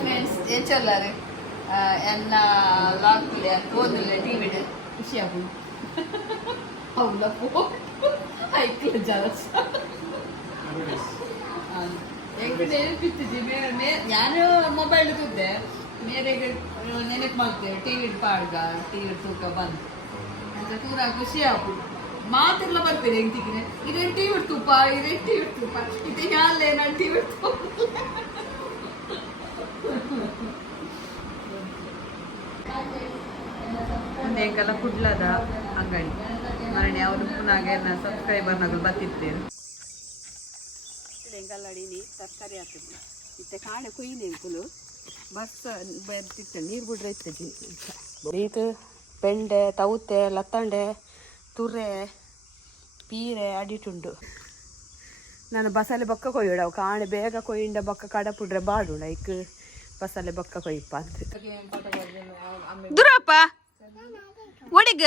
friends ಏಚಲ್ಲಾರೆ ಎನ್ನ ಲಾಕ್ಲೆ ಓದಿಲ್ಲ ಟಿವಿಡ್ ಖುಷಿ ಆಗುದು ಅವಳ ಐಕ್ಲ ಜಲಸ ಹೆಂಗೆ ನೆನಪಿತ್ತಿದ್ದಿ ನಾನು ಮೊಬೈಲ್ ತುದ್ದೆ ಮೇರೆಗೆ ನೆನಪು ಮಾಡ್ತೇವೆ ಟಿವಿ ಪಾಡ್ಗ ಟಿವಿ ತೂಕ ಬಂದು ಅಂತ ತೂರ ಖುಷಿ ಆಗುದು ಮಾತೆಲ್ಲ ಬರ್ತೀರಿ ಹೆಂಗ್ತಿಗಿನ ಇದೇನು ಟಿವಿ ತುಪ್ಪ ಇದೇನು ಟಿವಿ ತುಪ್ಪ ಇದು ಯಾರಲ್ಲೇ ನಾನು ಟಿವಿ ತುಪ್ಪ ಒಂದೇಕಲ್ಲ ಕುಡ್ಲದ ಅಂಗಡಿ ಮರಣೆ ಅವರು ಪುನಾಗೆ ಸಬ್ಸ್ಕ್ರೈಬರ್ನಾಗ ಬತ್ತಿತ್ತೇನೆ ಎಂಗಲ್ಲಡಿನಿ ತರಕಾರಿ ಹಾಕಿದ್ವಿ ಇತ್ತೆ ಕಾಣೆ ಕೊಯ್ನೆಂಕುಲು ಬಸ್ ಬರ್ತಿತ್ತು ನೀರು ಬಿಡ್ರೆ ಇರ್ತದೆ ಇದು ಬೆಂಡೆ ತೌತೆ ಲತ್ತಂಡೆ ತುರೆ ಪೀರೆ ಅಡಿಟುಂಡು ನಾನು ಬಸಲೆ ಬೊಕ್ಕ ಕೊಯ್ಯೋಡ ಅವು ಕಾಣೆ ಬೇಗ ಕೊಯ್ಯಿಂದ ಬೊಕ್ಕ ಕಡಪುಡ್ರೆ ಬಾಡುಣ ಇಕ್ ಬಸಲೆ ಬೊಕ್ಕ ಕೊಯ್ಯಪ್ಪ ಅಂತ ದುರಪ್ಪ ಒಡಿಗ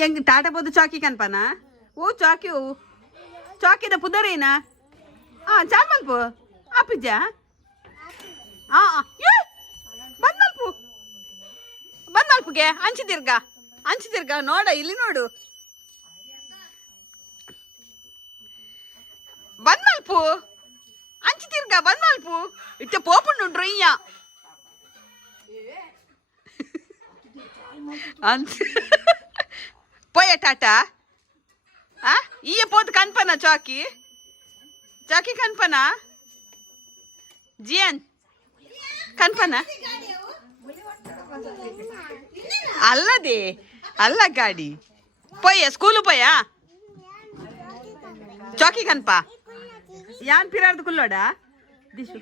ಹೆಂಗ್ ಟಾಟಾ ಬೋದು ಚಾಕಿ ಕನ್ಪನ ಓ ಚಾಕಿ ಚಾಕಿದ ಪುದರೇನಾ ಚಾಲ್ ಮಲ್ಪು ಆಪಿಜ ಬಂದಲ್ಪು ಬಂದಲ್ಪುಗೆ ಅಂಚಿದಿರ್ಗ ನೋಡ ಇಲ್ಲಿ ನೋಡು ಬಂದಲ್ಪು ಅಂಚಿದಿರ್ಗ ಬಂದಲ್ಪು ಇಟ್ಟ ಪೋಪುಂಡು ಇಯ್ಯ పోయ టాటా ఇయ్య పోతు కన్పనా చాకీ కన్పనా జియన్ కన్పనా అల్లది అల్ల గాడి పోయా స్కూలు పోయా చాకీ కన్పా యాన్ పిరార్దు కుల్లోడా దిశు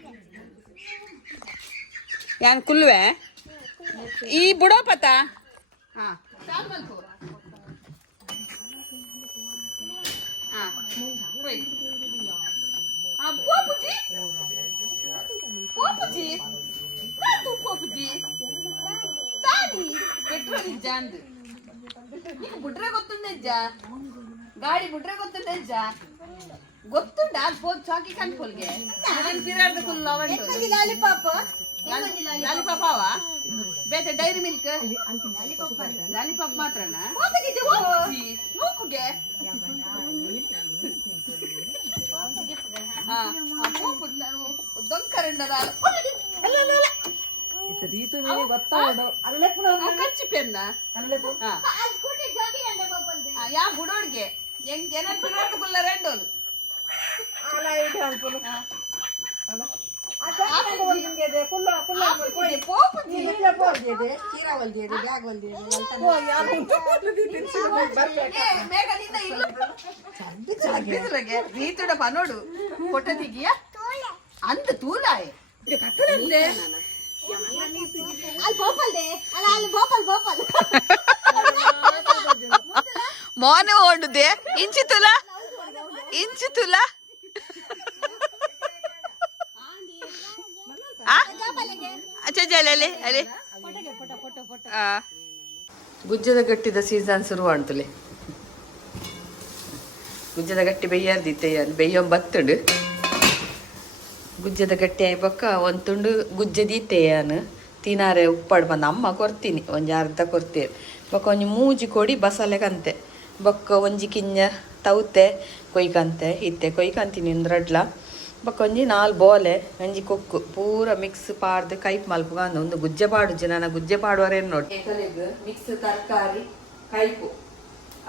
యాన్ కుల్లువే ఈ బుడో పతా బుడ్రే గొత్తుండెజ్జ ಗಾಡಿ ಬುಡ್ರೆ ಗೊತ್ತುಂಡೆಜ್ಜ ಗೊತ್ತುಂಡ ಅದು ಹೋದ್ ಚಾಕಿ ಕನ್ಕೊಲ್ಗೆ ಪಿರಾರ್ದ ಕುಲ್ಲ ಲಾಲಿಪಾಪ್ ಲಾಲಿಪಾಪ್ ಅವ ಬೇತೆ ಡೈರಿ ಮಿಲ್ಕ್ ಲಾಲಿಪಾಪ್ ಮಾತ್ರನಾ ಮೂಕುಗೆ ದೊಂಕರಂಡದ ಖರ್ಚು ಪೆನ್ನ ಯಾ ಬುಡೋಡ್ಗೆ ಹೆಂಗ್ ಏನ ಪಿರಾರ್ದ ಕುಲ್ಲ ರೆಂಡೋಲು ರೀತುಡ ಪನೋಡು ಕೊಟ್ಟ ತೆಗಿಯ ಅಂತ ತೂಲಾಯ್ ಮೋನೆ ಓಡುದೆ ಇಂಚಿ ತುಲ ಗುಜ್ಜದ ಗಟ್ಟಿದ ಸೀಸನ್ ಶುರು ಅಂತಲೇ ಗುಜ್ಜದ ಗಟ್ಟಿ ಬೆಯ್ಯಾರ್ದಿತ್ತೆ ಬೆಯ್ಯೊ ಬತ್ತುಂಡು ಗುಜ್ಜದ ಗಟ್ಟಿ ಆಯ್ ಬೊಕ್ಕ ಒಂದು ತುಂಡು ಗುಜ್ಜದೀತೆಯಾನು ತಿನಾರೆ ಉಪ್ಪಾಡು ಬಂದು ಅಮ್ಮ ಕೊರ್ತೀನಿ ಒಂಜಿ ಅರ್ಧ ಕೊರ್ತೀರಿ ಬೊಕ್ಕ ಒಂಜಿ ಮೂಜಿ ಕೊಡಿ ಬಸಲೆ ಕಂತೆ ಬೊಕ್ಕ ಒಂಜಿ ಕಿಂಜ ತೌತೆ ಕೊಯ್ಕಂತೆ ಇತ್ತೆ ಕೊಯ್ಕಂತೀನಿ ಇಂದ್ರಡ್ಲ ಬೊಕ್ಕ ಒಂಜಿ 4 ಬೋಲೆ ಒಂಜಿ ಕೊಕ್ಕು ಪೂರ ಮಿಕ್ಸ್ ಪಾಡ್ದು ಕೈಪ್ ಮಲ್ಪುಗಂದು ಒಂದು ಗುಜ್ಜೆ ಪಾಡುಜಿ ನಾನು ಗುಜ್ಜೆ ಪಾಡುವರೇನು ನೋಡಿ ಮಿಕ್ಸ್ ತರಕಾರಿ ಕೈಪು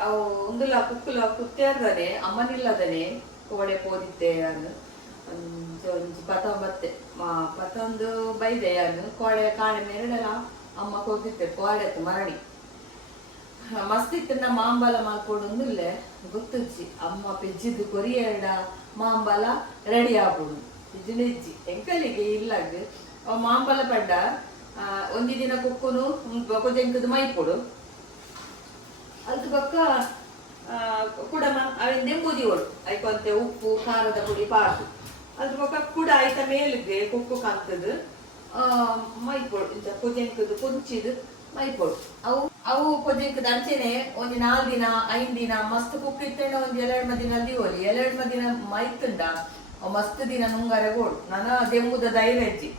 ಅವು ಒಂದುಲ ಕುಕ್ಕುಲ ಕುತ್ತೇರ್ದನೆ ಅಮ್ಮನಿಲ್ಲದನೆ ಕೋಡೆ ಪೋದಿತ್ತೆ ನಾನು ಒಂಜಿ ಪತೊಂಬತ್ತೆ ಪತೊಂದು ಬೈದೆ ನಾನು ಕೋಡೆ ಕಾಣೆ ಮೇರೆಡಲ ಅಮ್ಮ ಕೊಡ್ತಿತ್ತೆ ಕೋಡೆ ಮರಣಿ ಮಸ್ತಿತ್ತು ನಮ್ಮ ಮಾಂಬಲ ಮಾಡ್ಕೊಡೊಂದುಲ್ಲೆ ಗೊತ್ತುಜ್ಜಿ ಅಮ್ಮ ಪೆಜ್ಜಿದ್ದು ಕೊರಿಯಡ ಮಾಂಬಲ ರೆಡಿ ಆಗ್ಬೋದು ಇಜ್ಜಿ ಎಂಕಲಿಗೆ ಇಲ್ಲಾಗ ಮಾಂಬಲ ಪಡ್ಡ ಒಂದಿ ದಿನ ಕುಕ್ಕುನು ಕೊಜೆಂಕದು ಮೈಪೊಡು ಅದು ಬಕ್ಕ ಕುಡಮ ಅವಿಂದ ಎಂಬುದಿ ಓಡು ಐಕೊಂತೆ ಉಪ್ಪು ಖಾರದ ಪುಡಿ ಪಾಟು ಅದ್ರ ಬಕ್ಕ ಕುಡ ಆಯ್ತ ಮೇಲಿಗೆ ಕುಕ್ಕು ಕಾಂತದು ಮೈಪೊಡು ಇಂತ ಕೊಜೆಂಕದು ಕುಂಚಿದು ಮೈಪೊಡು ಅವು ಕೊಜೆಂಕದ ಅಂಚೆನೆ ಒಂದು 4 ದಿನ 5 ದಿನ ಮಸ್ತ್ ಕುಕ್ಕಿತ್ತೇನೆ ಒಂದು 2 ದಿನ ಅಲ್ಲಿ ಹೋಲಿ 2 ದಿನ ಮೈತುಂಡ ಮಸ್ತ್ ದಿನ ನುಂಗಾರೆ ಗೋಡು ನಾನು ದೆಮ್ಮುದ ಧೈರ್ಯ ಹೆಜ್ಜಿ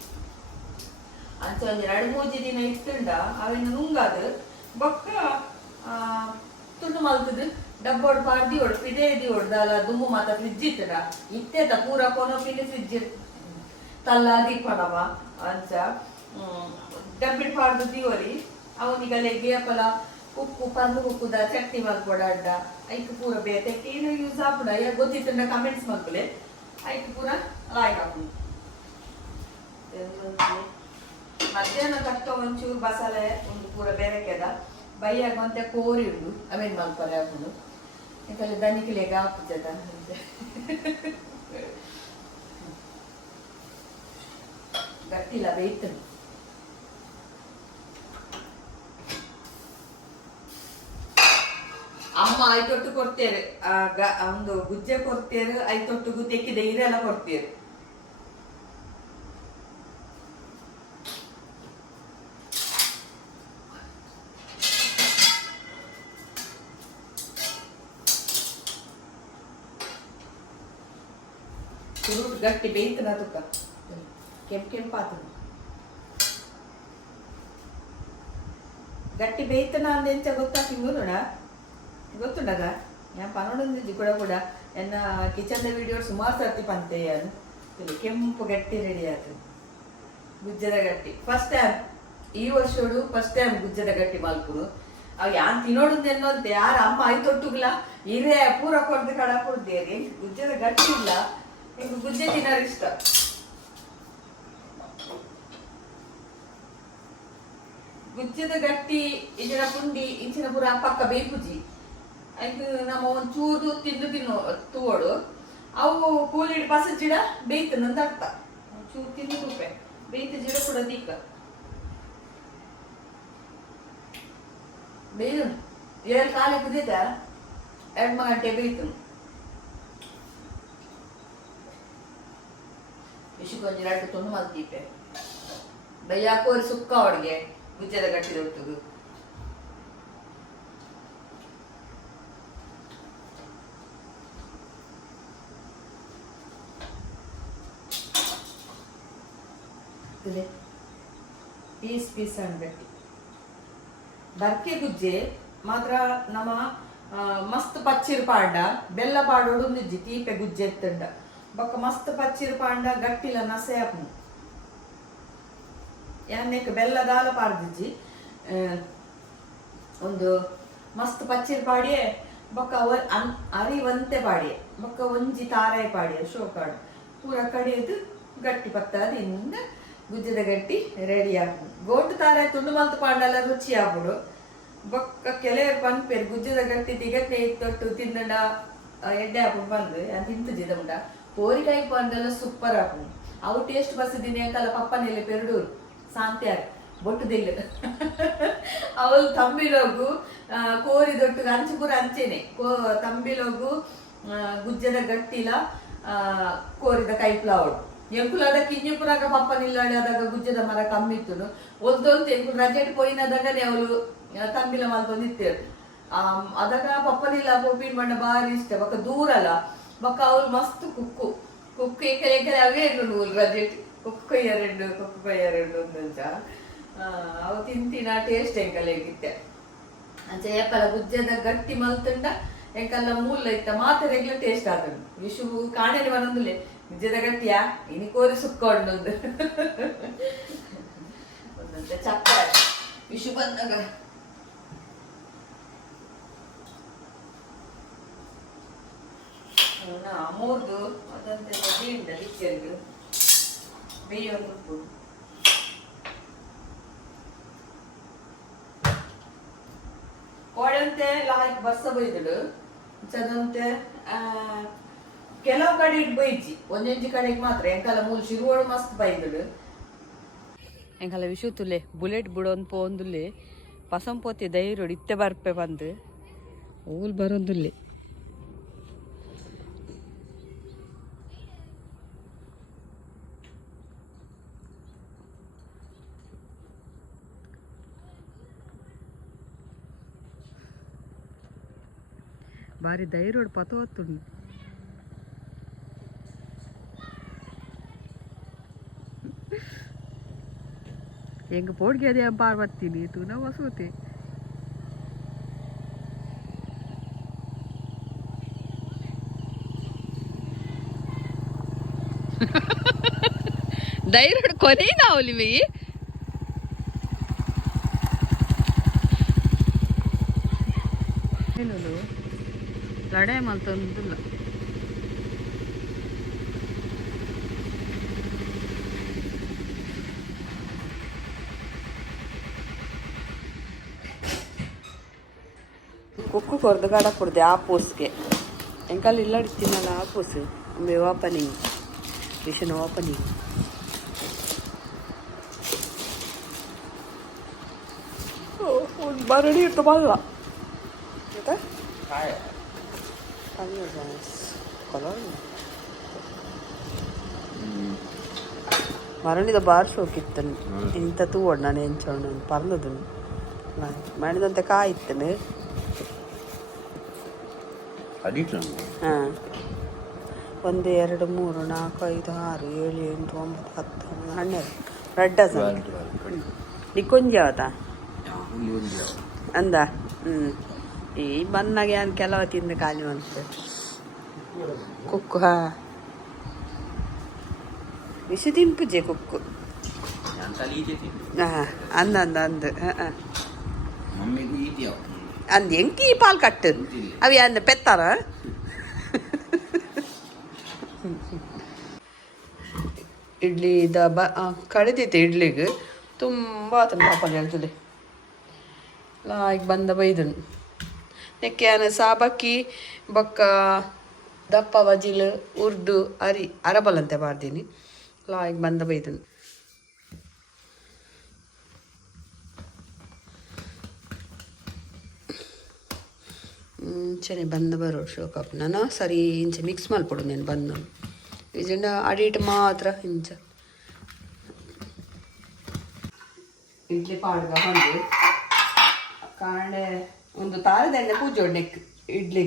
ಅಂಚ ಒಂದು 2-3 ದಿನ ಇತ್ತುಂಡ ಅವೇನು ನುಂಗಾದು ಬೊಕ್ಕ ತುಂಡು ಮಲ್ತದು ಡಬ್ಬೋಡು ಪಾಡ್ದಿ ಹೊಡು ಪಿದೇ ದಿ ಹೊಡ್ದಲ್ಲ ದುಮ್ಮು ಮಾತ ಫ್ರಿಜ್ ಇತ್ತಡ ಇತ್ತೇತ ಪೂರ ಕೊನೋ ಪಿಂಡಿ ಫ್ರಿಜ್ ತಲ್ಲ ದೀಪನವ ಅಂಚ ಡಬ್ಬಿಡ್ ಪಾಡ್ದು ದಿವರಿ ಅವನಿಗಲೆ ಗೇಪಲ ಉಪ್ಪು ಪಂದು ಉಪ್ಪುದ ಚಟ್ನಿ ಮಲ್ಕೊಡಾಡ್ಡ ಐಕ್ ಪೂರ ಬೇತೆ ಏನು ಯೂಸ್ ಆಪುಡ ಗೊತ್ತಿತ್ತಂಡ ಕಮೆಂಟ್ಸ್ ಮಲ್ಪಲೆ ಐಕ್ ಪೂರ ಲಾಯ್ಕ್ ಹಾಕುದು ಮಧ್ಯಾಹ್ನ ತಕ್ಕ ಒಂಚೂರು ಬಸಳೆ ಒಂದು ಪೂರ ಬೆರಕೆದ ಬೈಯಾಗ ಒಂತೆ ಕೋರಿ ಉಂಡು ಅವೇನು ಮಲ್ಪರೆ ಹಾಕುದು ಇಂಕಲ್ಲಿ ದನಿಕಿಲೆಗೆ ಹಾಕುತ್ತದ ಗಟ್ಟಿಲ್ಲ ಬೇಯ್ತು ಅಮ್ಮ ಐತೊಟ್ಟು ಕೊಡ್ತೇವೆ ಒಂದು ಗುಜ್ಜೆ ಕೊಡ್ತೇವೆ ಐತೊಟ್ಟಿಗೂ ತೆಕ್ಕಿದ ಇರೆಲ್ಲ ಕೊಡ್ತೇವೆ ಚುರುಟ್ ಗಟ್ಟಿ ಬೇಯ್ತನ ತುಕ್ಕ ಕೆಂಪಾತು ಗಟ್ಟಿ ಬೇಯ್ತನ ಅಂದೆಂಚ ಗೊತ್ತಾಕಿಂಗುಣ ಗೊತ್ತುಂಡಗ ഞാൻ പറഞ്ഞോണ്ട് ಕೂಡ ಎನ್ನ ಕಿಚನ್ ವಿಡಿಯೋ ಸುಮಾರು ಸರ್ತಿ ಪಂತೆಯನು ಕೆಂಪು ಗಟ್ಟಿ ರೆಡಿ ಆಯ್ತು ಗುಜ್ಜದ ಗಟ್ಟಿ ಫಸ್ಟ್ ಟೈಮ್ ಈ ವರ್ಷೋಡು ಫಸ್ಟ್ ಟೈಮ್ ಗುಜ್ಜದ ಗಟ್ಟಿ ಮಲ್ಪುರು ಅವ್ ಯಾನ್ ತಿನ್ನೋಡು ಎನ್ನುವಂತೆ ಯಾರ ಅಮ್ಮ ಐತೊಟ್ಟುಗ್ಲ ಹಿರೇ ಪೂರ ಕೊಡ್ದು ಕಡ ಕೊಡ್ದೇರಿ ಗುಜ್ಜದ ಗಟ್ಟಿ ಇಲ್ಲ ನಿಮ್ಗೆ ಗುಜ್ಜೆ ತಿನ್ನೋರು ಇಷ್ಟ ಗುಜ್ಜದ ಗಟ್ಟಿ ಇಂಚಿನ ಪುಂಡಿ ಇಂಚಿನ ಪೂರ ಪಕ್ಕ ಬೇಪುಜಿ ಅದು ನಮ್ಮ ಒಂಚೂರು ತಿನ್ನು ತೂವೋಡು ಅವು ಕೂಲಿಡ್ ಬಸ ಜಿಡ ಬೇಯ್ತನಂತ ಅರ್ಥ ಒಂಚೂರು ತಿಂದು ರೂಪಾಯಿ ಬೇಯ್ತ ಜಿಡ ಕೂಡ ದೀಕ ಬೇಯ್ದು 7 ಕಾಲ ಕುದಿತ 2 ಗಂಟೆ ಬೇಯ್ತು ವಿಷುಕೊಂಜಿ 2 ತುಂಡು ಮಲ್ತೀಪೆ ಬೈಯಾಕೋರಿ ಸುಕ್ಕ ಅವಳಿಗೆ ಗುಜ್ಜದ ಗಟ್ಟಿದ ಹೊತ್ತಿಗೆ ಪೀಸ್ ಗಟ್ಟಿ ಬರ್ಕೆ ಗುಜ್ಜೆ ಮಾತ್ರ ನಮ್ಮ ಮಸ್ತ್ ಪಚ್ಚಿರು ಪಾಂಡ ಬೆಲ್ಲ ಪಾಡೋಡು ಒಂದಿಜ್ಜಿ ತೀಪೆ ಗುಜ್ಜೆ ಎತ್ತಂಡ ಬೊಕ್ಕ ಮಸ್ತ್ ಪಚ್ಚಿರು ಪಾಂಡ ಗಟ್ಟಿಲ ನಸೆ ಆಪುನು ಎಣ್ಣೆಕ್ ಬೆಲ್ಲ ದಾಲ ಪಾಡ್ದಿಜ್ಜಿ ಒಂದು ಮಸ್ತ್ ಪಚ್ಚಿರು ಪಾಡಿಯೇ ಬೊಕ್ಕ ಅರಿವಂತೆ ಪಾಡಿಯೇ ಬೊಕ್ಕ ಒಂಜಿ ತಾರಾಯಿ ಪಾಡಿಯೇ ಶೋಕಾಡು ಪೂರ ಕಡಿಯದು ಗಟ್ಟಿ ಪತ್ತದಿಂದ ಗುಜ್ಜದ ಗಟ್ಟಿ ರೆಡಿ ಆಪುಡು ಗೋಟು ತಾರಾಯಿ ತುಂಡು ಮಲ್ತು ಪಾಂಡಲ್ಲ ರುಚಿ ಆಪುಡು ಬೊಕ್ಕ ಕೆಲವರು ಪನ್ಪೇರು ಗುಜ್ಜದ ಗಟ್ಟಿ ತಿಗಟ್ಟೆ ತೊಟ್ಟು ತಿನ್ನಡ ಎಡ್ಡೆ ಆಪುಡು ಬಂದು ಅದು ತಿಂತುಜಿದ ಉಂಡ ಕೋರಿಕಾಯಿ ಪಾಂಡಲ್ಲ ಸೂಪರ್ ಆಪುಡು ಅವು ಟೇಸ್ಟ್ ಬಸದಿನ ಎಂಕಲ್ಲ ಪಪ್ಪನೆಲ್ಲ ಪೆರಡೂರು ಸಾಂತ್ಯಾರ ಬೊಟ್ಟುದಿಲ್ಲ ಅವಳು ತಂಬಿಲೋಗು ಕೋರಿ ದೊಟ್ಟು ಅಂಚು ಪೂರ ಅಂಚೆನೆ ತಂಬಿಲೋಗು ಗುಜ್ಜದ ಗಟ್ಟಿಲ ಕೋರಿದ ಕೈಪ್ಲಾವಡು ಎಂಕುಲಾದ ಕಿಂಜುಪುರಾಗ ಪಪ್ಪ ನಿಲ್ಲಾಡಿ ಆದಾಗ ಗುಜ್ಜದ ಮರ ಕಮ್ಮಿತ್ತು ಒಲ್ದೊಂದು ಎಂಕುಲು ರಜೆಟ್ ಪೋಯಿನದಾಗನೇ ಅವಳು ತಂಬಿಲ ಮಲ್ತೊಂದಿತ್ತೇಳು ಅದಾಗ ಪಪ್ಪನಿಲ್ಲ ಪೋಪಿನ್ ಬಣ್ಣ ಬಾರಿ ಇಷ್ಟ ಬಕ್ಕ ದೂರಲ್ಲ ಬಕ್ಕ ಅವಳು ಮಸ್ತ್ ಕುಕ್ಕು ಏಕಲೆ ಅವೇ ಇರ್ಲು ರಜೆಟ್ ಕುಕ್ಕು ಎರಡು ಒಂದಂಚ ಅವು ತಿಂತಿನ ಟೇಸ್ಟ್ ಎಂಕಲೇಗಿತ್ತೆ ಅಂಚೆ ಯಾಕಲ್ಲ ಗುಜ್ಜದ ಗಟ್ಟಿ ಮಲ್ತಂಡ ಎಂಕಲ್ಲ ಮೂಲ ಇತ್ತ ಮಾತ್ರ ರೆಗ್ಯುಲರ್ ಟೇಸ್ಟ್ ಆತಂಡು ವಿಷು ಕಾಣೆನೆ ಬರೋದಿಲ್ಲ ಗುಜ್ಜದ ಗಟ್ಟಿಯಾ ಇನಿ ಕೋರಿ ಸುಕ್ಕೊಂಡೊಂದು ಒಂದಂತೆ ಚಪ್ಪ ವಿಷು ಬಂದಾಗ ಮೂರ್ದು ಅದಂತೆ ಬೀಂಡ ಲಿಚ್ಚರ್ಗು ಬೇಯೊಂದು ಉಪ್ಪು ಕೋಳಂತೆ ಲಾಯ್ಕ್ ಬಸ್ಸ ಬೈದಳು ಚದಂತೆ ಕೆಲವು ಕಡೆ ಬೈಜಿ ಒಂದೊಂಜಿ ಕಡೆಗೆ ಮಾತ್ರ ಎಂಕಲ್ಲ ಮೂಲ ಶಿರುವಳು ಮಸ್ತ್ ಬೈದಳು ಎಂಕಲ್ಲ ವಿಷು ತುಲೆ ಬುಲೆಟ್ ಬಿಡೋನ್ ಪೋಂದುಲ್ಲೆ ಪಸಂಪೋತಿ ಧೈರ್ಯ ಇತ್ತೆ ಬರ್ಪೆ ಬಂದು ಓಲ್ ಬರೋಂದುಲ್ಲೆ ಬಾರಿ ಧೈರ್ಯ ಪತ ಹೊತ್ತುಂಡು ಹೆಂಗೆ ಪೋಡ್ಗೆ ಅದೇ ಪಾರ್ ಬರ್ತೀನಿ ತೂ ನಾವು ಹೊಸೋತೆ ಧೈರ್ಯ ಕೊನೆ ನಾವಲ್ಲಿ ಮೇ ಲಡೆ ಮಲ್ತೊಂದಿಲ್ಲ ಕುಕ್ಕು ಕೊರ್ದು ಕಡ ಕೊಡ್ದೆ ಆ ಪೋಸ್ಗೆ ಎಂಕಲ್ ಇಲ್ಲ ತಿನ್ನಲ್ಲ ಆ ಪೋಸು ಒಮ್ಮೆ ಓಪನಿಂಗ್ ಮಿಷನ್ ಓಪನಿಂಗ್ ಒಂದು ಬರಡಿ ಇಟ್ಟು ಬಲ್ಲ ಆಯ್ತಾ ಮರಣಿದ ಬಾರ್ ಶೋಕಿತ್ತನು ಇಂಥ ತೂವಡ್ ನಾನು ಎಂಚೋಣ ಪರ್ಲದನು ಮಾಡಿದಂತೆ ಕಾಯಿತ್ತನು ಹಾಂ 1 2 3 4 5 6 7 8 9 10 11 12 రెడ్ డజన్ నీకొంజి అవతా ಅಂದ ಈ ಬಂದಾಗ ಏನು ಕೆಲವ ತಿಂದು ಖಾಲಿ ಅಂತ ಕುಕ್ಕು ಹಾ ಬಿಸಿ ತಿಂಪುಜೆ ಕುಕ್ಕು ಹಾಂ ಅಂದ ಅಂದ ಅಂದು ಅಂದು ಎಂಕಿ ಪಾಲ್ ಕಟ್ಟು ಅವು ಅಂದ ಪೆತ್ತಾರ ಇಡ್ಲಿ ಕಳೆದಿತ್ತು ಇಡ್ಲಿಗೆ ತುಂಬ ಆತನ ಪಾಪಲ್ಲಿ ಹೇಳ್ತದೆ ಲಾಯ್ಕ್ ಬಂದ ಬೈದನು ನೆಕ್ಕೆನ ಸಾಬಕ್ಕಿ ಬೊಕ್ಕ ದಪ್ಪ ವಜಿಲು ಉರ್ದು ಅರಬಲಂತೆ ಮಾಡ್ತೀನಿ ಲಾಯ್ಕ್ ಬಂದ ಬೈದನು ಇಂಚನೆ ಬಂದ ಬರೋ ಶೋಕಪ್ ನಾನು ಸರಿ ಇಂಚೆ ಮಿಕ್ಸ್ ಮಾಡಿಕೊಡು నేను ಬಂದು ಇದನ್ನ ಅಡಿಟ್ ಮಾತ್ರ ಇಂಚ ಇಡ್ಲಿ ಪಾಡ್ಗ ಬಂದು ಕಾಂಡೆ ಒಂದು ತಾರದಿಂದ ಪೂಜೋಡ್ನೆಕ್ ಇಡ್ಲಿ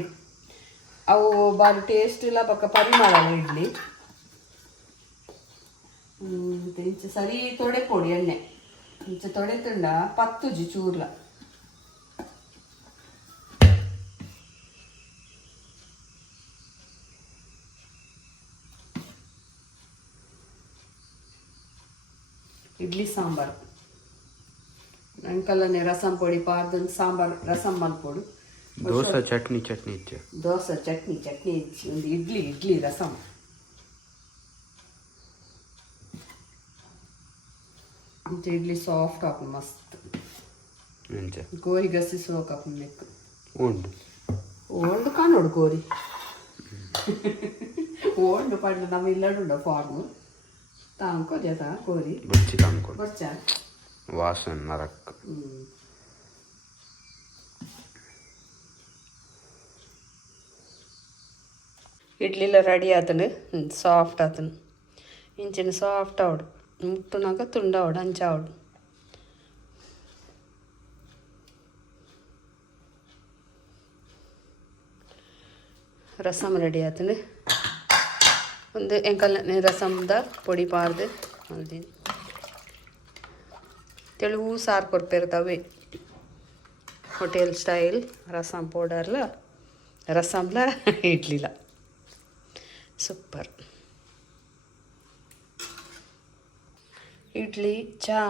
ಅವು ಬಾರಿ ಟೇಸ್ಟ್ ಇಲ್ಲ ಪಕ್ಕ ಪರಿಮಳ ಇಡ್ಲಿ ಇಂಚ ಸರಿ ತೊಡೆ ಕೊಡಿ ಎಣ್ಣೆ ಇಂಚ ತೊಡೆ ತುಂಡ ಪತ್ತುಜಿ ಚೂರ್ಲ ಇಡ್ಲಿ ಸಾಂಬಾರು ಅಂಕಲನೆ ರಸಂ ಪೊಡಿ ಪಾರ್ದೊಂದು ಸಾಂಬಾರು ರಸಂ ಮಲ್ಪೊಡು ದೋಸೆ ಚಟ್ನಿ ಇಚ್ಚೆ ದೋಸೆ ಚಟ್ನಿ ಇಚ್ಚಿ ಒಂದು ಇಡ್ಲಿ ರಸಂ ಅಂತ ಇಡ್ಲಿ ಸಾಫ್ಟ್ ಹಾಕು ಮಸ್ತ್ ಗೋರಿ ಗಸಿ ಸೋಕ್ ಹಾಕು ಓಲ್ಡ್ ಕಾಣೋಡು ಗೋರಿ ಓಲ್ಡ್ ಪಂಡ ನಮ್ಮ ಇಲ್ಲಡುಂಡ ಫಾರ್ಮು ತಾಂಕೋ ಜತ ಗೋರಿ ಬರ್ಚ ವಾಸನೆ ನರಕ್ ಇಡ್ಲಿಲ್ಲ ರೆಡಿ ಆತನು ಸಾಫ್ಟ್ ಆತನು ಇಂಚಿನ ಸಾಫ್ಟ್ ಅವಡು ಮುಟ್ಟುನಾಗ ತುಂಡ ಅವಡು ಅಂಚ ಅವಡು ರಸಮ್ ರೆಡಿ ಆತನು ಒಂದು ಎಂಕಲ್ ರಸಮ್ದ ಪೊಡಿ ಪಾರ್ದು ಮಲ್ದಿನಿ ತೆಳುವು ಸಾರು ಕೊಡ್ತಿರ್ತವೆ ಹೋಟೆಲ್ ಸ್ಟೈಲ್ ರಸಂ ಪೌಡರ್ಲ ರಸಂಲ ಇಡ್ಲಿಲ್ಲ ಸೂಪರ್ ಇಡ್ಲಿ ಚಾ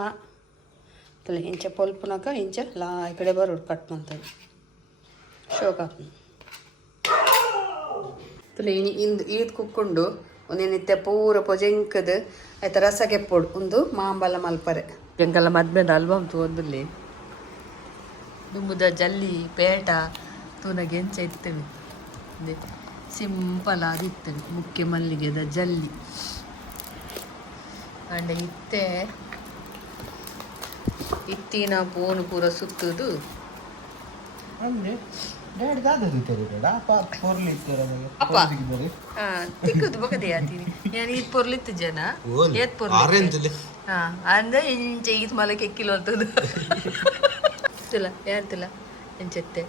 ತಲೆ ಇಂಚ ಪೊಲ್ಪುನಕ ಇಂಚ ಲಾ ಈ ಕಡೆ ಬರೋರು ಕಟ್ ಮಾಡ್ತಾರೆ ಶೋಕ ತಲೆ ಇಂದು ಈದ್ ಕುಕ್ಕೊಂಡು ಒಂದೇನಿತ್ತೆ ಪೂರ ಪೊಜೆಂಕದು ಆಯ್ತು ರಸ ಕೆಪ್ಪೊಡು ಒಂದು ಮಾಂಬಲ ಮಲ್ಪರೆ ಎಂಕಲ್ಲ ಮದ್ಮೆದ ಅಲ್ಬಮ್ ತೋದಲ್ಲಿ ದುಂಬುದ ಜಲ್ಲಿ ಪೇಟ ತೂನಗೆ ಎಂಚ ಇತ್ತವೆ ಅದೇ ಸಿಂಪಲ್ ಅದಿತ್ತವೆ ಮುಖ್ಯ ಮಲ್ಲಿಗೆದ ಜಲ್ಲಿ ಅಂಡ ಇತ್ತೆ ಇತ್ತಿನ ಪೋನು ಪೂರ ಸುತ್ತುದು ತಿಕ್ಕದು ಬಗದೆ ಆತೀನಿ ನಾನು ಈದ್ ಪೊರ್ಲಿತ್ತು ಜನ ಏತ್ ಪೊರ್ಲಿ ಅಂದ್ರೆ ಇಂಚೆ ಈದ್ ಮಲಕ್ಕೆ ಎಕ್ಕಿಲ್ಲ ಅಂತದ್ದು ತುಲ ಯಾಂತಿಲ್ಲ ಎಂಚೆತ್ತೆ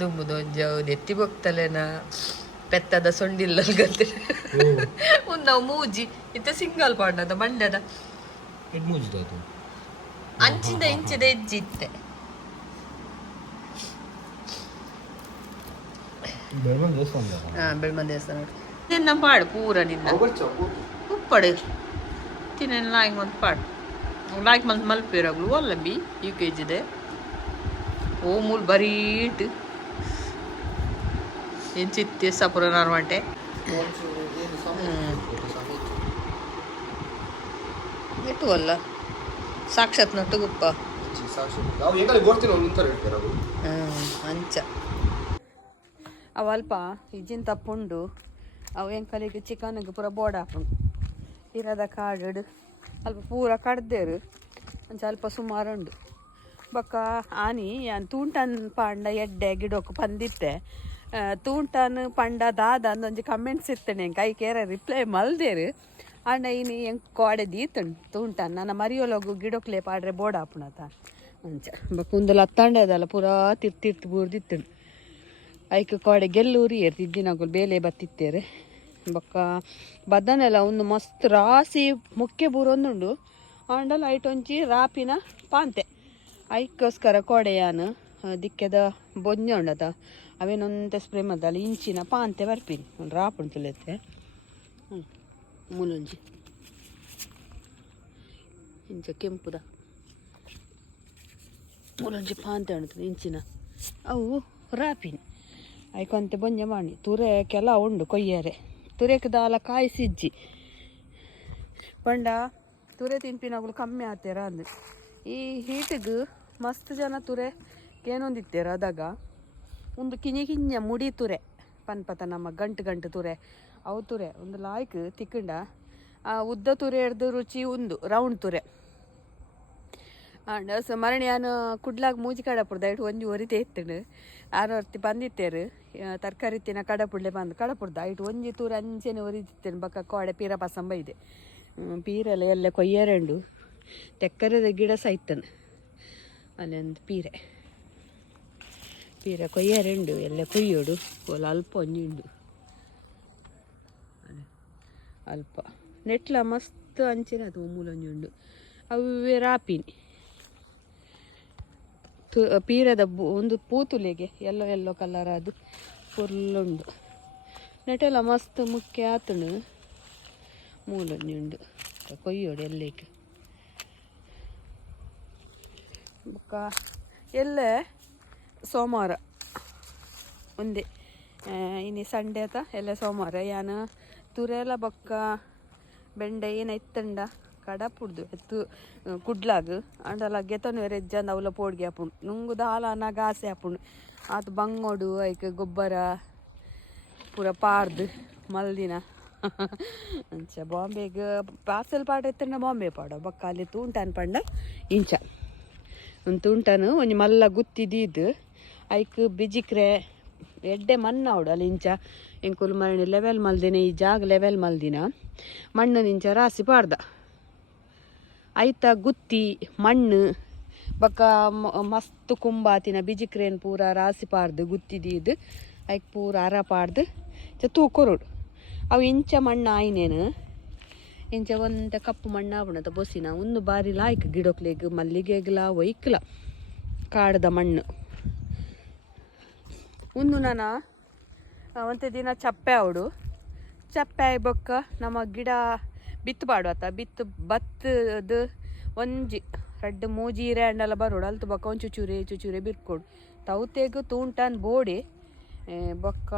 ದುಮ್ಮುದೊಂಜವ್ದು ಎತ್ತಿ ಬೊಕ್ತಲೆನ ಪೆತ್ತದ ಸೊಂಡಿಲ್ಲ ಗಂತೆ ಒಂದು ನಾವು ಮೂಜಿ ಇತ್ತೆ ಸಿಂಗಲ್ ಪಾಡ್ನದ ಮಂಡ್ಯದ ಅಂಚಿಂದ ಇಂಚಿದ ಹೆಜ್ಜಿತ್ತೆ ಬೆಳ್ಮನ್ ದೇವಸ್ಥಾನ ನಿನ್ನ ಪಾಡು ಪೂರ ನಿನ್ನ ಉಪ್ಪಡು ತಿನ್ನ ಲಾಯ್ಕ್ ಮಂತ್ ಪಾಡು ಲಾಯ್ಕ್ ಮಂತ್ ಮಲ್ಪೇರಾಗ್ಲು ಅಲ್ಲ ಬಿ UKG ಇದೆ ಓ ಮೂಲ್ ಬರೀಟ್ ಏನು ಚಿತ್ತಿ ಸಪುರ ನಾರ್ಮಂಟೆ ಎಟ್ಟು ಅಲ್ಲ ಸಾಕ್ಷಾತ್ ನಟ್ಟು ಗುಪ್ಪ ಅಂಚ ಅವು ಅಲ್ಪ ಇಜ್ಜಿನ ತಪ್ಪುಂಡು ಅವು ಎಂಕಲಿಗೆ ಚಿಕನ್ಗೆ ಪೂರ ಬೋರ್ಡ್ ಹಾಕೊಂಡು ಇರದ ಕಾಡು ಅಲ್ಪ ಪೂರ ಕಡ್ದೇರು ಅಂಚ ಅಲ್ಪ ಸುಮಾರು ಉಂಡು ಬೊಕ್ಕ ಆನಿ ತೂಂಟನ್ ಪಂಡ ಎಡ್ಡೆ ಗಿಡಕ್ಕೆ ಬಂದಿತ್ತೆ ತೂಂಟನ್ ಪಂಡ ದಾದ ಅಂದೊಂದು ಕಮೆಂಟ್ಸ್ ಇರ್ತೇನೆ ಕೈ ಕೇರ ರಿಪ್ಲೈ ಮಲ್ದೇರು ಅಂಡ ಇನ್ನು ಹೆಂಗೆ ಕೋಡೆ ದೀತುಂಡು ತೂಂಟನ್ ನನ್ನ ಮರಿಯೋಲಗು ಗಿಡಕ್ಲೆ ಪಾಡ್ರೆ ಬೋರ್ಡ್ ಹಾಪುಣತ ಅಂಚ ಬೊಕ್ಕ ಒಂದಲ್ಲ ಹತ್ತಂಡದಲ್ಲ ಪೂರಾ ತಿರ್ತಿರ್ತು ಬೂರ್ದಿತ್ತುಂಡು ಐಕ್ ಕೋಡೆ ಗೆಲ್ಲೂರಿ ಇದ್ದಿನಾಗಲು ಬೇಲೆ ಬತ್ತಿತ್ತೇರು ಬೊಕ್ಕ ಬದನೆಲ್ಲ ಒಂದು ಮಸ್ತ್ ರಾಸಿ ಮುಖ್ಯ ಬೂರೊಂದುಂಡು ಅಂಡಲ್ಲ ಐಟೊಂಚಿ ರಾಪಿನ ಪಾಂತೆ ಐಕ್ಕೋಸ್ಕರ ಕೋಡೆಯಾನು ದಿಕ್ಕೆದ ಬೊಂಜೆ ಉಂಡದ ಅವೇನೊಂದು ಸ್ಪ್ರೇ ಮದ್ದಲ್ಲ ಇಂಚಿನ ಪಾಂತೆ ಬರ್ಪೀನಿ ಒಂದು ರಾಪುಂಡು ತುಲೆತ್ತೆ ಮೂಲೊಂಜಿ ಇಂಚ ಕೆಂಪುದ ಮೂಲೊಂಜಿ ಪಾಂತೆ ಉಂಟು ಇಂಚಿನ ಅವು ರಾಪಿನಿ ಐಕೊಂತೆ ಬೊಂಜೆ ಮಾಡಿ ತುರೆ ಕೆಲ ಉಂಡು ಕೊಯ್ಯರೆ ತುರೆಕ್ ದಾಲ ಕಾಯಿಸಿಜ್ಜಿ ಪಂಡ ತುರೆ ತಿನ್ಪಿನಾಗಲು ಕಮ್ಮಿ ಆತೇರ ಅಂದು ಈ ಹೀಟಿಗೆ ಮಸ್ತ್ ಜನ ತುರೆ ಏನೊಂದಿತ್ತೇರ ಅದಾಗ ಒಂದು ಕಿಂಜ ಮುಡಿ ತುರೆ ಪನ್ಪತ ನಮ್ಮ ಗಂಟು ತುರೆ ಅವು ತುರೆ ಒಂದು ಲಾಯ್ಕ್ ತಿಕ್ಕಂಡ ಆ ಉದ್ದ ತುರೆ ಹಿಡ್ದು ರುಚಿ ಒಂದು ರೌಂಡ್ ತುರೆ ಅಂಡ್ ಮರಣಿ ನಾನು ಕುಡ್ಲಾಗ ಮೂಜಿ ಕಡಪುಡ್ದ ಇಟ್ಟು ಒಂಜಿ ಒರಿತೆ ಇತ್ತಂಡು ಆರೊರ್ತಿ ಬಂದಿತ್ತೇರು ತರಕಾರಿ ತಿನ್ನ ಕಡಪುಡ್ಲೆ ಬಂದು ಕಡಪುಡ್ದ ಇಟ್ಟು ಒಂಜಿ ತೂರು ಅಂಚೆನೆ ಒರಿದಿತ್ತೇನು ಬಕ್ಕ ಕೋಡೆ ಪೀರ ಪಸಂಬ ಇದೆ ಪೀರೆಲ್ಲ ಎಲ್ಲ ಕೊಯ್ಯರೆಂಡು ತೆಕ್ಕರದ ಗಿಡ ಸೈತನು ಅಲ್ಲೊಂದು ಪೀರೆ ಕೊಯ್ಯರೆಂಡು ಎಲ್ಲ ಕೊಯ್ಯೋಡು ಒಲ್ಲ ಅಲ್ಪ ಒಂಜಿ ಉಂಡು ಅಲ್ಪ ನೆಟ್ಲ ಮಸ್ತ್ ಅಂಚೆನೆ ಅದು ಮೂಲೊಂಜಿ ಉಂಡು ಅವೇ ರಾಪಿನಿ ಪೀರದ ಒಂದು ಪೂತುಲೆಗೆ ಎಲ್ಲೋ ಕಲರ್ ಅದು ಫುಲ್ಲುಂಡು ನೆಟೆಲ್ಲ ಮಸ್ತ್ ಮುಖ್ಯ ಆತನು ಮೂಲೊಂಜಿ ಉಂಡು ಕೊಯ್ಯೋಡು ಎಲ್ಲಕ್ಕೆ ಬೊಕ್ಕ ಎಲ್ಲೇ ಸೋಮವಾರ ಒಂದೇ ಇನ್ನು ಸಂಡೇ ಆತ ಎಲ್ಲ ಸೋಮವಾರ ಯಾನು ತುರೆಲ ಬೊಕ್ಕ ಬೆಂಡೆ ಏನು ಎತ್ತಂಡ ಕಡಪುಡ್ದು ಎತ್ತು ಕುಡ್ಲಾಗ ಅಂಡಲ ಗೆತನು ರೆಜ್ಜಂದ ಅವಲ ಪೋಡ್ಗೆ ಹಾಪುಂಡು ನುಂಗು ದಾಲ ನಗ ಆಸೆ ಹಾಪುಂಡು ಆತು ಬಂಗೋಡು ಐಕ್ ಗೊಬ್ಬರ ಪೂರ ಪಾರ್ದು ಮಲ್ದಿನ ಅಂಚ ಬಾಂಬೆಗೆ ಪಾರ್ಸೆಲ್ ಪಾಡ ಎತ್ತಂಡ ಬಾಂಬೆ ಪಾಡ ಬೊಕ್ಕ ಅಲ್ಲಿ ತೂಂಟನ್ ಪಂಡ ಇಂಚ ಒಂದು ತೂಂಟನು ಒಂಜಿ ಮಲ್ಲ ಗುತ್ತಿದ್ದು ಐಕ್ ಬಿಜಿಕ್ರೆ ಎಡ್ಡೆ ಮಣ್ಣಾವಡು ಅಲ್ಲಿ ಇಂಚ ಎಂಕುಲು ಮರಣಿ ಲೆವೆಲ್ ಮಲ್ದಿನ ಈ ಜಾಗ ಲೆವೆಲ್ ಮಲ್ದಿನ ಮಣ್ಣು ಇಂಚ ರಾಸಿ ಪಾಡ್ದ ಐತ ಗುತ್ತಿ ಮಣ್ಣು ಬೊಕ್ಕ ಮಸ್ತ್ ಕುಂಬಾತಿನ ಬಿಜಿಕ್ರೇನು ಪೂರ ರಾಸಿ ಪಾಡ್ದು ಗುತ್ತಿದ್ದು ಐಕ್ ಪೂರ ಅರ ಪಾಡ್ದು ತೂಕೊರೋಡು ಅವು ಇಂಚ ಮಣ್ಣು ಆಯ್ನೇನು ಇಂಚ ಒಂದು ಕಪ್ಪು ಮಣ್ಣು ಆವಣದ ಬೊಸಿನ ಒಂದು ಬಾರಿ ಲಾಯ್ಕ್ ಗಿಡಕ್ಲೆಗ್ ಮಲ್ಲಿಗೆಗ್ಲ ಒಯ್ಕ್ಲ ಕಾಡ್ದ ಮಣ್ಣು ಒಂದು ನಾನು ಒಂತೆ ದಿನ ಚಪ್ಪೆ ಅವಡು ಚಪ್ಪೆ ಬೊಕ್ಕ ನಮ್ಮ ಗಿಡ ಬಿತ್ತು ಪಾಡುವತ್ತ ಬಿತ್ತು ಭತ್ತದ ಒಂಜಿ ರಡ್ಡು ಮೂಜೀರೆ ಅಂಡೆಲ್ಲ ಬರೋಡು ಅಲ್ತು ಬೊಕ್ಕ ಒಂದು ಚುಚೂರೆ ಬಿರ್ಕೊಡು ತೌತೆಗು ತೂಂಟನ್ ಬೋಡಿ ಬೊಕ್ಕ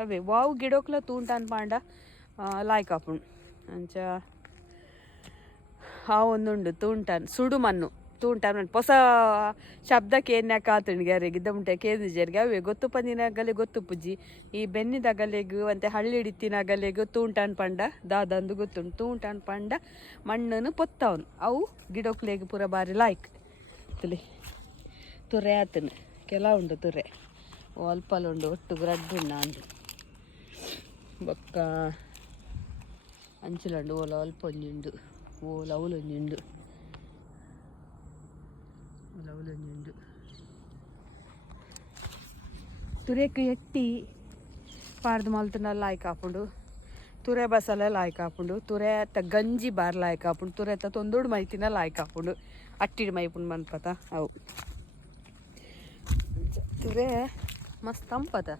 ಅವೇ ವಾವು ಗಿಡಕ್ಲ ತೂಂಟನ್ ಪಾಂಡ ಲಾಯ್ಕ್ ಹಾಪುಂಡು ಅಂಚ ಆ ಒಂದುಂಡು ತೂಂಟನ್ ಸುಡು ಮಣ್ಣು ತೂಂಟನ್ ಹೊಸ ಶಬ್ದಕ್ಕೆ ಏನ್ಯಾಕ ಆತುಂಡು ಗ್ಯಾರೆಗೆ ಇದ್ದ ಕೇದಿಜರ್ಗೆ ಅವೇ ಗೊತ್ತು ಪಂದಿನಾಗಲೆ ಗೊತ್ತು ಪುಜ್ಜಿ ಈ ಬೆನ್ನಿದಗಲೆಗು ಅಂತೆ ಹಳ್ಳಿ ಹಿಡಿತಿನಾಗಲೆಗು ತೂಂಟನ್ ಪಂಡ ದಾದಂದು ಗೊತ್ತುಂಡು ತೂಂಟನ್ ಪಂಡ ಮಣ್ಣನ್ನು ಪೊತ್ತವನು ಅವು ಗಿಡಕ್ಲೆಗ್ ಪೂರ ಬಾರಿ ಲಾಯ್ಕ್ ತುಲಿ ತುರೆ ಆತನು ಕೆಲ ಉಂಡು ತುರೆ ಅಲ್ಪಲುಂಡು ಒಟ್ಟು ರಡ್ಡುಂಡು ಅಂದು ಬೊಕ್ಕ ಅಂಚುಲಂಡು ಓಲ ಅಲ್ಪ ಒಂಜುಂಡು ಓಲ ಅವಲೊಂಜುಂಡು ತುರೇಕ್ ಎಟ್ಟಿ ಪಾಡ್ದು ಮಲ್ತುಂಡಲ್ಲ ಆಯ್ಕೆ ಹಾಕೊಂಡು ತುರೆ ಬಸಳೆ ಲಾಯ್ಕ್ ಹಾಪುಂಡು ತುರೆ ಅತ್ತ ಗಂಜಿ ಬಾರ್ ಲಾಯ್ಕ್ ಹಾಪುಂಡು ತುರೆ ಅತ್ತ ತೊಂದೋಡು ಮೈತಿನ ಲಾಯ್ಕ್ ಹಾಪುಂಡು ಅಟ್ಟಿಡು ಮೈಪುಂಡು ಮನ್ಪತ ಅವು ತುರೆ ಮಸ್ತ್ ತಂಪದ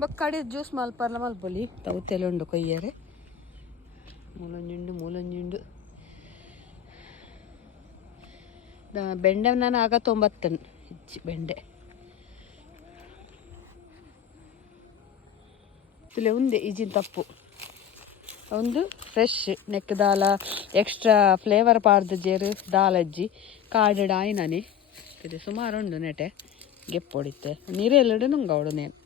ಬಕ್ ಕಡೆ ಜ್ಯೂಸ್ ಮಲ್ಪರ್ಲ ಮಲ್ಪೊಲಿ ತೌತೆಲೆ ಉಂಡು ಕೊಯ್ಯರೆ ಮೂಲೊಂಜುಂಡು ಬೆಂಡೆ ನಾನು ಆಗ 90 ಹೆಚ್ಚು ಬೆಂಡೆ ತುಲೆ ಉಂದೆ ಈಜಿನ ತಪ್ಪು ಒಂದು ಫ್ರೆಶ್ ನೆಕ್ ದಾಲ ಎಕ್ಸ್ಟ್ರಾ ಫ್ಲೇವರ್ ಪಾಡ್ದು ಜೇರು ದಾಲಜ್ಜಿ ಕಾಡಡ ಆಯ್ನನೆ ಇದು ಸುಮಾರು ಉಂಡು ನೆಟೆ ಗೆಪ್ಪೊಡಿತ್ತೆ ನೀರೆಲ್ಲಡು ನುಂಗವಡು ನೇನು